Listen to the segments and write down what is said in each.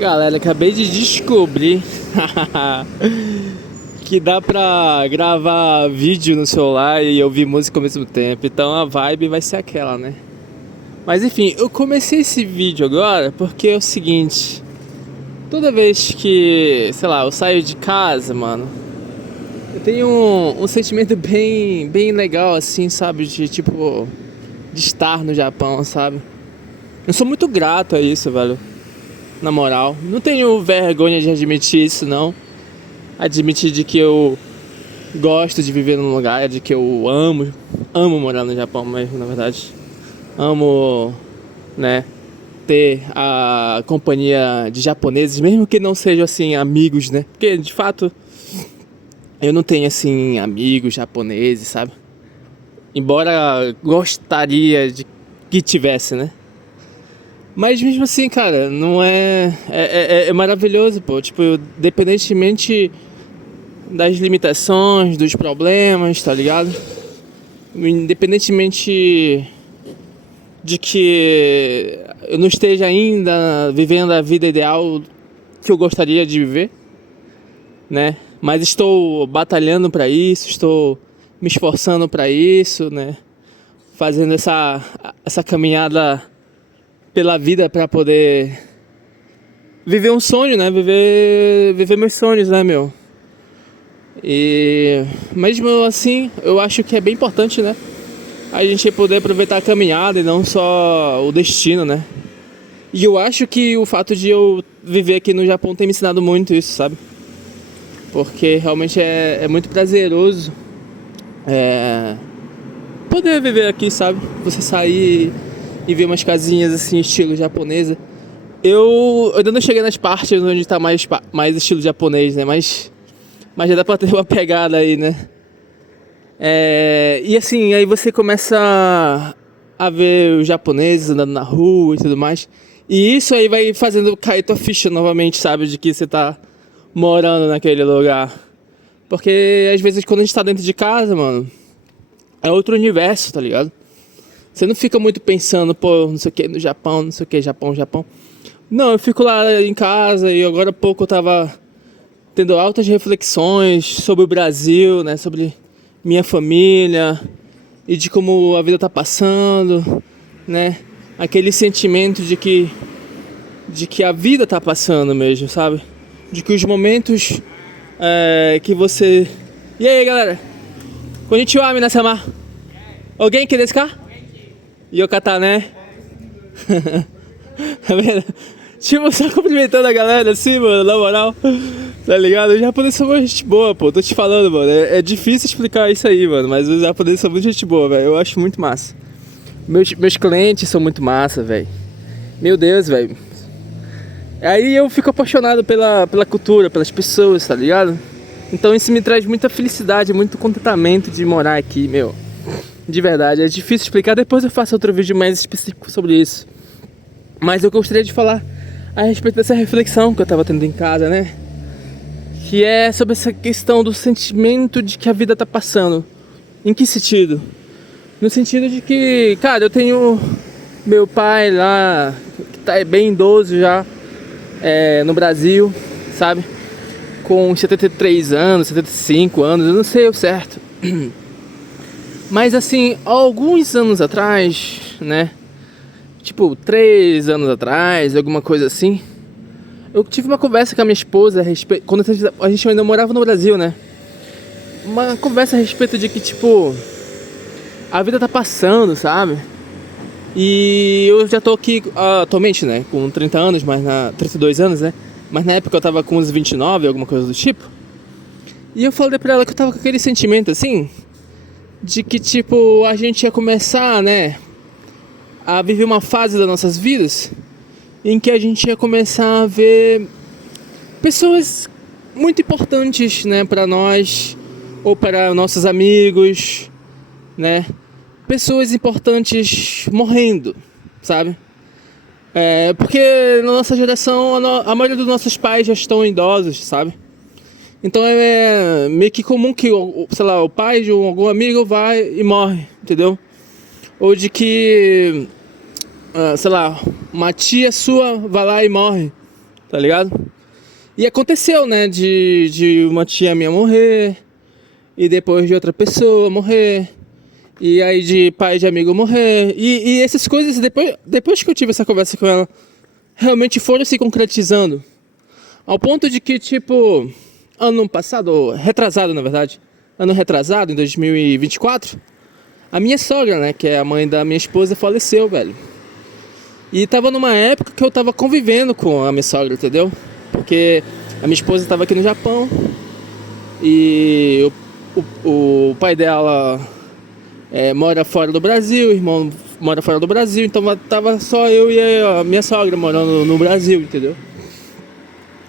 Galera, acabei de descobrir que dá pra gravar vídeo no celular e ouvir música ao mesmo tempo. Então a vibe vai ser aquela, né? Mas enfim, eu comecei esse vídeo agora porque é o seguinte: toda vez que, sei lá, eu saio de casa, mano, eu tenho um sentimento bem legal, assim, sabe? De estar no Japão, sabe? Eu sou muito grato a isso, velho. Na moral, não tenho vergonha de admitir isso, não. Admitir de que eu gosto de viver num lugar, de que eu amo morar no Japão mesmo, na verdade. Amo, né, ter a companhia de japoneses, mesmo que não sejam, assim, amigos, né? Porque, de fato, eu não tenho, assim, amigos japoneses, sabe? Embora gostaria de que tivesse, né? Mas mesmo assim, cara, não é maravilhoso, pô. Tipo, independentemente das limitações, dos problemas, tá ligado? Independentemente de que eu não esteja ainda vivendo a vida ideal que eu gostaria de viver, né? Mas estou batalhando pra isso, estou me esforçando pra isso, né? Fazendo essa caminhada pela vida pra poder viver um sonho, né? Viver meus sonhos, né, meu? E mesmo assim, eu acho que é bem importante, né? A gente poder aproveitar a caminhada e não só o destino, né? E eu acho que o fato de eu viver aqui no Japão tem me ensinado muito isso, sabe? Porque realmente é muito prazeroso poder viver aqui, sabe? Você sair e ver umas casinhas assim, estilo japonesa. Eu ainda não cheguei nas partes onde tá mais estilo japonês, né? Mas já dá pra ter uma pegada aí, né? E assim, aí você começa a ver os japoneses andando na rua e tudo mais. E isso aí vai fazendo cair tua ficha novamente, sabe? De que você tá morando naquele lugar. Porque às vezes quando a gente tá dentro de casa, mano, é outro universo, tá ligado? Você não fica muito pensando, pô, não sei o que, no Japão, não sei o que, Japão. Não, eu fico lá em casa e agora há pouco eu tava tendo altas reflexões sobre o Brasil, né? Sobre minha família e de como a vida tá passando, né? Aquele sentimento de que a vida tá passando mesmo, sabe? De que os momentos que você... E aí, galera? Konnichiwa, minasamá. Alguém quer desu ka? Yokata, né? Tá vendo? Tipo, só cumprimentando a galera assim, mano, na moral. Tá ligado? Os japoneses são muito gente boa, pô. Tô te falando, mano. É difícil explicar isso aí, mano. Mas os japoneses são muito gente boa, velho. Eu acho muito massa. Meus clientes são muito massa, velho. Meu Deus, velho. Aí eu fico apaixonado pela cultura, pelas pessoas, tá ligado? Então isso me traz muita felicidade, muito contentamento de morar aqui, meu. De verdade, é difícil explicar. Depois eu faço outro vídeo mais específico sobre isso. Mas eu gostaria de falar a respeito dessa reflexão que eu tava tendo em casa, né? Que é sobre essa questão do sentimento de que a vida tá passando. Em que sentido? No sentido de que, cara, eu tenho meu pai lá, que tá bem idoso já, no Brasil, sabe? Com 73 anos, 75 anos, eu não sei o certo. Mas assim, há alguns anos atrás, né? Tipo, 3 anos atrás, alguma coisa assim, eu tive uma conversa com a minha esposa a respeito... Quando a gente ainda morava no Brasil, né? Uma conversa a respeito de que, tipo, a vida tá passando, sabe? E eu já tô aqui atualmente, né? Com 30 anos, 32 anos, né? Mas na época eu tava com uns 29, alguma coisa do tipo. E eu falei pra ela que eu tava com aquele sentimento, assim, de que, tipo, a gente ia começar, né, a viver uma fase das nossas vidas em que a gente ia começar a ver pessoas muito importantes, né, para nós ou para nossos amigos, né, pessoas importantes morrendo, sabe? Porque na nossa geração a maioria dos nossos pais já estão idosos, sabe? Então é meio que comum que, sei lá, o pai de algum amigo vai e morre, entendeu? Ou de que sei lá, uma tia sua vai lá e morre, tá ligado? E aconteceu, né, de uma tia minha morrer, e depois de outra pessoa morrer, e aí de pai de amigo morrer, e essas coisas, depois que eu tive essa conversa com ela, realmente foram se concretizando, ao ponto de que, tipo, ano passado, retrasado na verdade, ano retrasado, em 2024, a minha sogra, né, que é a mãe da minha esposa, faleceu, velho. E tava numa época que eu tava convivendo com a minha sogra, entendeu? Porque a minha esposa tava aqui no Japão e o pai dela mora fora do Brasil, o irmão mora fora do Brasil, então tava só eu e a minha sogra morando no Brasil, entendeu?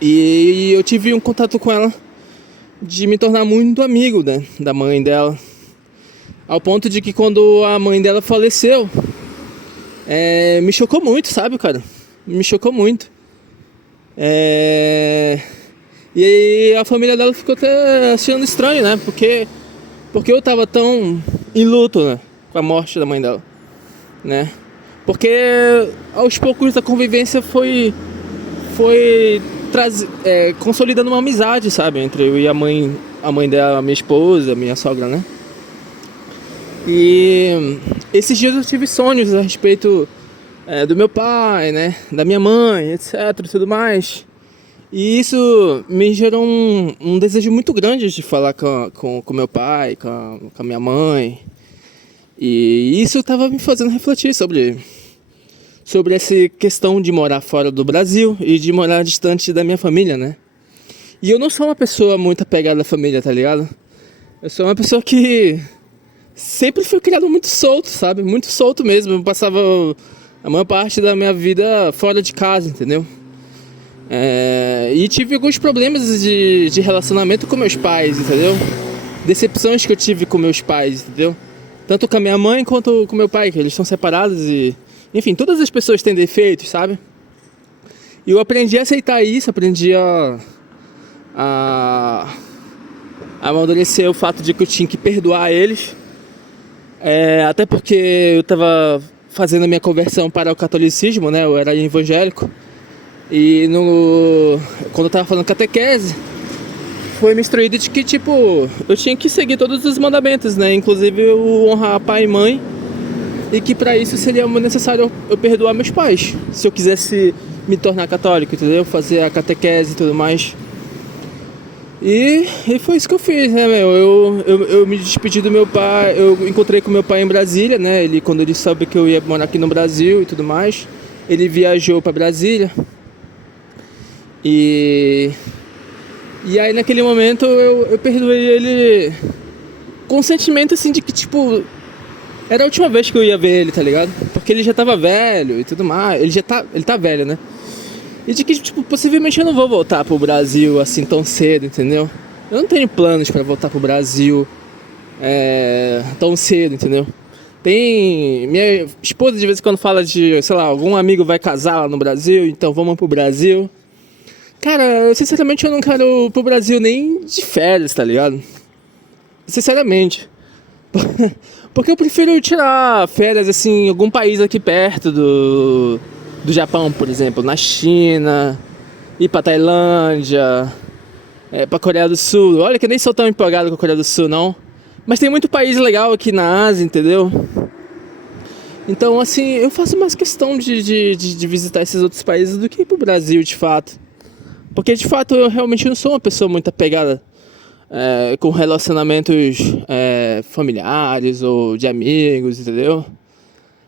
E eu tive um contato com ela de me tornar muito amigo, né, da mãe dela. Ao ponto de que quando a mãe dela faleceu, me chocou muito, sabe, cara? Me chocou muito. E aí a família dela ficou até achando estranho, né? Porque eu tava tão em luto, né, com a morte da mãe dela, né? Porque aos poucos a convivência foi consolidando uma amizade, sabe? Entre eu e a mãe dela, a minha esposa, a minha sogra, né? E esses dias eu tive sonhos a respeito do meu pai, né, da minha mãe, etc, e tudo mais. E isso me gerou um desejo muito grande de falar com meu pai, com a minha mãe. E isso estava me fazendo refletir sobre essa questão de morar fora do Brasil e de morar distante da minha família, né? E eu não sou uma pessoa muito apegada à família, tá ligado? Eu sou uma pessoa que sempre fui criado muito solto, sabe? Muito solto mesmo. Eu passava a maior parte da minha vida fora de casa, entendeu? E tive alguns problemas de relacionamento com meus pais, entendeu? Decepções que eu tive com meus pais, entendeu? Tanto com a minha mãe quanto com meu pai, que eles são separados e... Enfim, todas as pessoas têm defeitos, sabe? E eu aprendi a aceitar isso, aprendi a amadurecer o fato de que eu tinha que perdoar eles. Até porque eu estava fazendo a minha conversão para o catolicismo, né? Eu era evangélico. E quando eu estava fazendo catequese, foi me instruído de que, tipo, eu tinha que seguir todos os mandamentos, né? Inclusive eu honrar pai e mãe. E que para isso seria necessário eu perdoar meus pais, se eu quisesse me tornar católico, entendeu? Fazer a catequese e tudo mais. E foi isso que eu fiz, né, meu? Eu me despedi do meu pai, eu encontrei com meu pai em Brasília, né? Quando ele soube que eu ia morar aqui no Brasil e tudo mais, ele viajou para Brasília. E aí naquele momento eu perdoei ele com um sentimento assim de que, tipo, era a última vez que eu ia ver ele, tá ligado? Porque ele já tava velho e tudo mais. Ele tá velho, né? E de que, tipo, possivelmente eu não vou voltar pro Brasil assim tão cedo, entendeu? Eu não tenho planos pra voltar pro Brasil tão cedo, entendeu? Minha esposa de vez em quando fala de, sei lá, algum amigo vai casar lá no Brasil, então vamos pro Brasil. Cara, sinceramente eu não quero ir pro Brasil nem de férias, tá ligado? Sinceramente. Porque eu prefiro tirar férias assim em algum país aqui perto do Japão, por exemplo, na China, ir pra Tailândia, pra Coreia do Sul. Olha que eu nem sou tão empolgado com a Coreia do Sul, não. Mas tem muito país legal aqui na Ásia, entendeu? Então, assim, eu faço mais questão de visitar esses outros países do que ir pro Brasil, de fato. Porque, de fato, eu realmente não sou uma pessoa muito apegada com relacionamentos familiares ou de amigos, entendeu?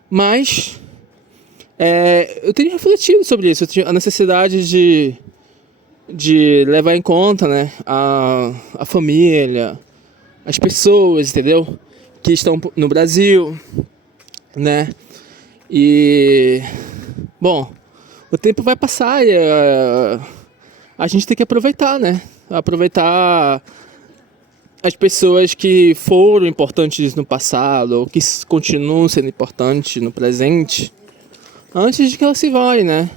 Mas eu tenho refletido sobre isso, a necessidade de levar em conta, né, a família, as pessoas, entendeu? Que estão no Brasil, né? E, bom, o tempo vai passar e a gente tem que aproveitar, né? Aproveitar as pessoas que foram importantes no passado ou que continuam sendo importantes no presente antes de que elas se vão, né?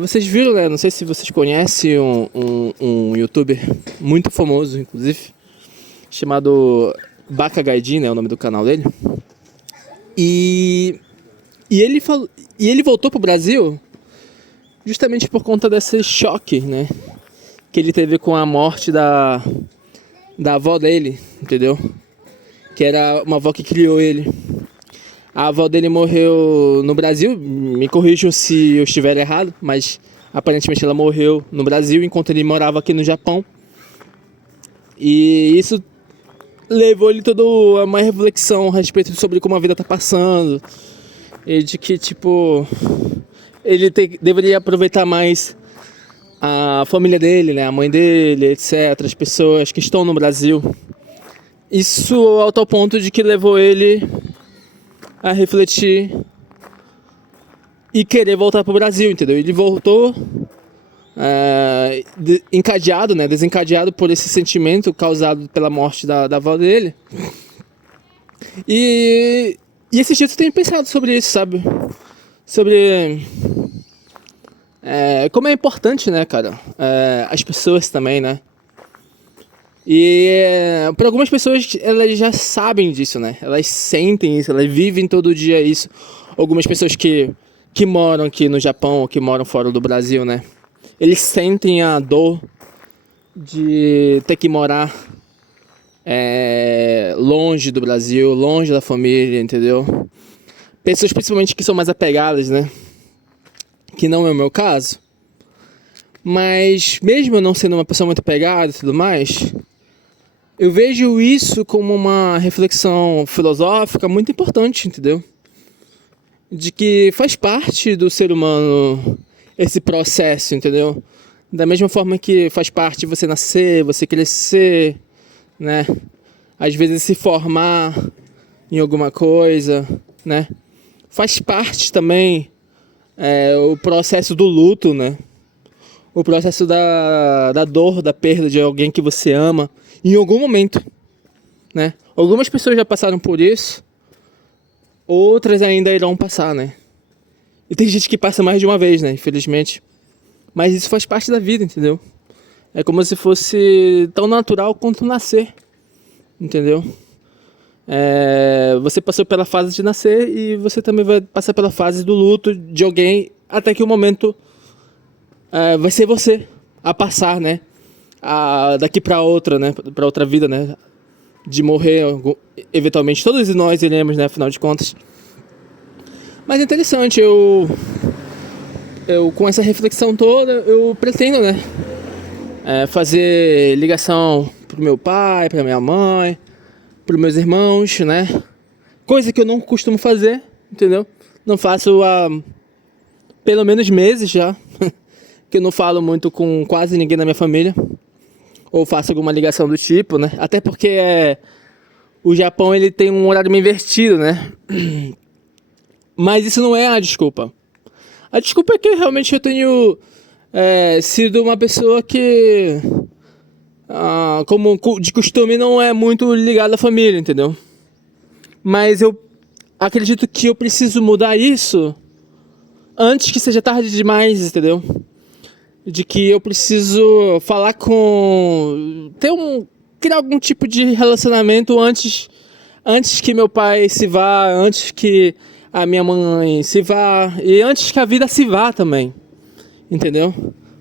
Vocês viram, né? Não sei se vocês conhecem um youtuber muito famoso, inclusive, chamado Baka Gaijin, né? É o nome do canal dele. E ele voltou pro Brasil justamente por conta desse choque, né, que ele teve com a morte da avó dele, entendeu? Que era uma avó que criou ele. A avó dele morreu no Brasil, me corrijam se eu estiver errado, mas aparentemente ela morreu no Brasil enquanto ele morava aqui no Japão. E isso levou ele toda uma reflexão a respeito sobre como a vida tá passando. E de que, tipo, ele deveria aproveitar mais a família dele, né, a mãe dele, etc., as pessoas que estão no Brasil. Isso ao tal ponto de que levou ele a refletir e querer voltar pro Brasil, entendeu? Ele voltou encadeado, né, desencadeado por esse sentimento causado pela morte da avó dele. E esses dias eu tenho pensado sobre isso, sabe? Sobre como é importante, né, cara, as pessoas também, né? E para algumas pessoas, elas já sabem disso, né? Elas sentem isso, elas vivem todo dia isso. Algumas pessoas que moram aqui no Japão ou que moram fora do Brasil, né? Eles sentem a dor de ter que morar longe do Brasil, longe da família, entendeu? Pessoas principalmente que são mais apegadas, né? Que não é o meu caso. Mas mesmo eu não sendo uma pessoa muito apegada e tudo mais, eu vejo isso como uma reflexão filosófica muito importante, entendeu? De que faz parte do ser humano esse processo, entendeu? Da mesma forma que faz parte você nascer, você crescer, né? Às vezes se formar em alguma coisa, né? Faz parte também o processo do luto, né? O processo da dor, da perda de alguém que você ama em algum momento, né? Algumas pessoas já passaram por isso, outras ainda irão passar, né? E tem gente que passa mais de uma vez, né? Infelizmente. Mas isso faz parte da vida, entendeu? É como se fosse tão natural quanto nascer, entendeu? Você passou pela fase de nascer e você também vai passar pela fase do luto de alguém até que o momento vai ser você a passar, né? Daqui pra outra, né? Pra outra vida, né? De morrer, eventualmente. Todos nós iremos, né? Afinal de contas. Mas é interessante, eu com essa reflexão toda, eu pretendo, né? Fazer ligação pro meu pai, pra minha mãe, pros meus irmãos, né? Coisa que eu não costumo fazer, entendeu? Não faço há pelo menos meses já. Que eu não falo muito com quase ninguém da minha família. Ou faço alguma ligação do tipo, né? Até porque o Japão, ele tem um horário meio invertido, né? Mas isso não é a desculpa. A desculpa é que realmente eu tenho sido uma pessoa que, como de costume, não é muito ligada à família, entendeu? Mas eu acredito que eu preciso mudar isso antes que seja tarde demais, entendeu? De que eu preciso falar criar algum tipo de relacionamento antes que meu pai se vá, antes que a minha mãe se vá e antes que a vida se vá também, entendeu?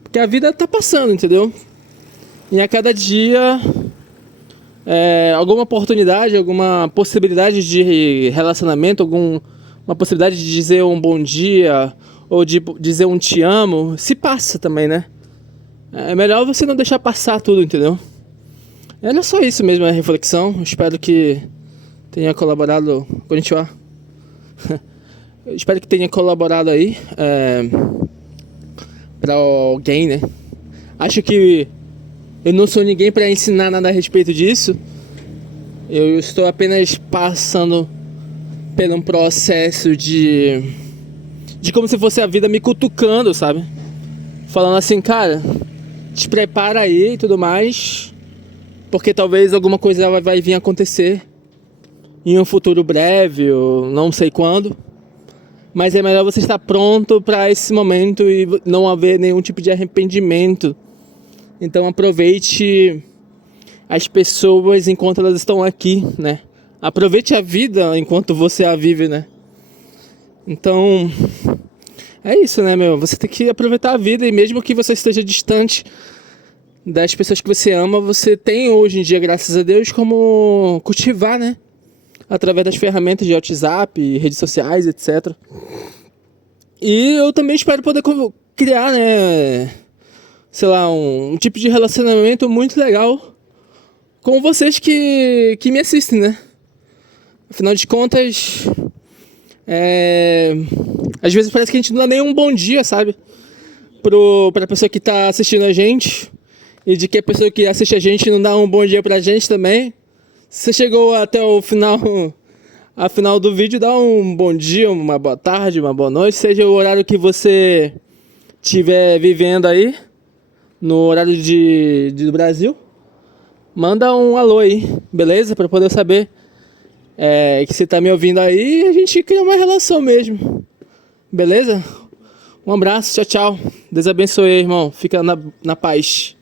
Porque a vida tá passando, entendeu? E a cada dia alguma oportunidade, alguma possibilidade de relacionamento, uma possibilidade de dizer um bom dia ou de dizer um te amo, se passa também, né? É melhor você não deixar passar tudo, entendeu? Era só isso mesmo, a reflexão. Espero que tenha colaborado. Konnichiwa. Espero que tenha colaborado aí pra alguém, né? Acho que eu não sou ninguém pra ensinar nada a respeito disso. Eu estou apenas passando por um processo de como se fosse a vida me cutucando, sabe? Falando assim, cara, te prepara aí e tudo mais, porque talvez alguma coisa vai vir a acontecer em um futuro breve, ou não sei quando. Mas é melhor você estar pronto para esse momento e não haver nenhum tipo de arrependimento. Então aproveite as pessoas enquanto elas estão aqui, né? Aproveite a vida enquanto você a vive, né? Então, É isso, né, meu? Você tem que aproveitar a vida e mesmo que você esteja distante das pessoas que você ama, você tem hoje em dia, graças a Deus, como cultivar, né? Através das ferramentas de WhatsApp, redes sociais, etc. E eu também espero poder criar, né? Sei lá, um tipo de relacionamento muito legal com vocês que me assistem, né? Afinal de contas, às vezes parece que a gente não dá nem um bom dia, sabe? Pra pessoa que tá assistindo a gente. E de que a pessoa que assiste a gente não dá um bom dia pra gente também. Se você chegou até o final, a final do vídeo, dá um bom dia, uma boa tarde, uma boa noite. Seja o horário que você estiver vivendo aí, no horário do Brasil. Manda um alô aí, beleza? Pra poder saber que você tá me ouvindo aí e a gente cria uma relação mesmo. Beleza? Um abraço, tchau, tchau. Deus abençoe, irmão. Fica na paz.